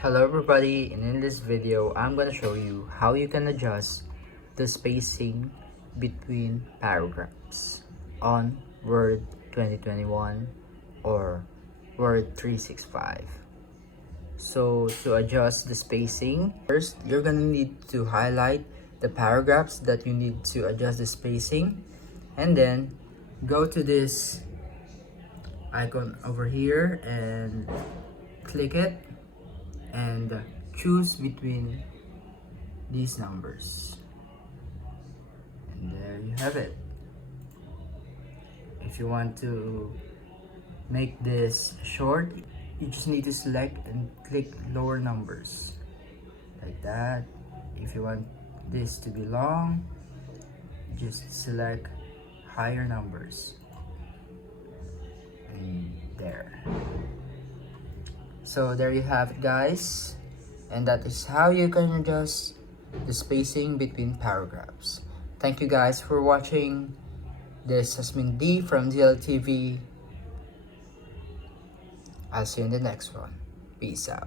Hello everybody, and in this video I'm gonna show you how you can adjust the spacing between paragraphs on Word 2021 or Word 365. So to adjust the spacing, first you're gonna need to highlight the paragraphs that you need to adjust the spacing, and then go to this icon over here and click it and choose between these numbers, and there you have it. If you want to make this short, you just need to select and click lower numbers like that. If you want this to be long, just select higher numbers, and there. So there you have it, guys, and that is how you can adjust the spacing between paragraphs. Thank you guys for watching. This has been D from DLTV. I'll see you in the next one. Peace out.